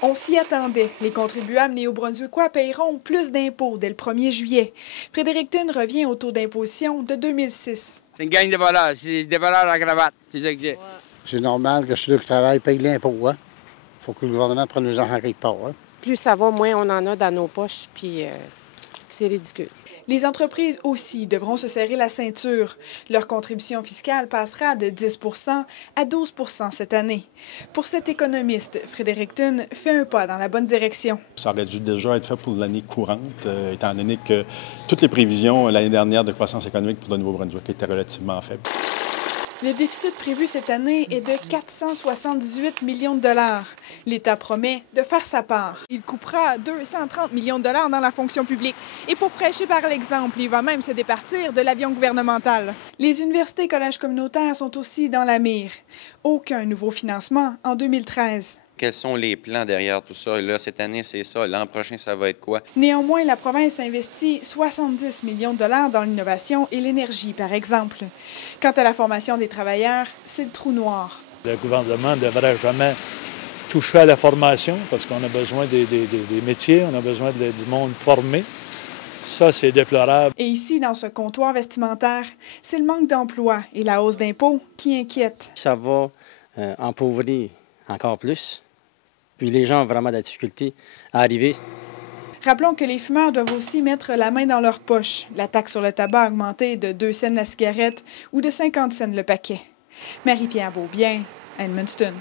On s'y attendait. Les contribuables néo-brunswickois paieront plus d'impôts dès le 1er juillet. Fredericton revient au taux d'imposition de 2006. C'est une gang de voleurs. C'est des voleurs à la cravate. C'est ça que c'est. C'est normal que ceux qui travaillent payent l'impôt. Il faut que le gouvernement prenne nos enfants quelque part. Plus ça va, moins on en a dans nos poches, puis c'est ridicule. Les entreprises aussi devront se serrer la ceinture. Leur contribution fiscale passera de 10 % à 12 % cette année. Pour cet économiste, Fredericton fait un pas dans la bonne direction. Ça aurait dû déjà être fait pour l'année courante, étant donné que toutes les prévisions l'année dernière de croissance économique pour le Nouveau-Brunswick étaient relativement faibles. Le déficit prévu cette année est de 478 millions de dollars. L'État promet de faire sa part. Il coupera 230 millions de dollars dans la fonction publique. Et pour prêcher par l'exemple, il va même se départir de l'avion gouvernemental. Les universités et collèges communautaires sont aussi dans la mire. Aucun nouveau financement en 2013. Quels sont les plans derrière tout ça? Là, cette année, c'est ça. L'an prochain, ça va être quoi? Néanmoins, la province investit 70 millions de dollars dans l'innovation et l'énergie, par exemple. Quant à la formation des travailleurs, c'est le trou noir. Le gouvernement ne devrait jamais toucher à la formation parce qu'on a besoin des métiers, on a besoin du monde formé. Ça, c'est déplorable. Et ici, dans ce comptoir vestimentaire, c'est le manque d'emploi et la hausse d'impôts qui inquiètent. Ça va empouvrir encore plus. Puis les gens ont vraiment de la difficulté à arriver. Rappelons que les fumeurs doivent aussi mettre la main dans leur poche. La taxe sur le tabac a augmenté de 2 cents la cigarette ou de 50 cents le paquet. Marie-Pierre Beaubien, Edmundston.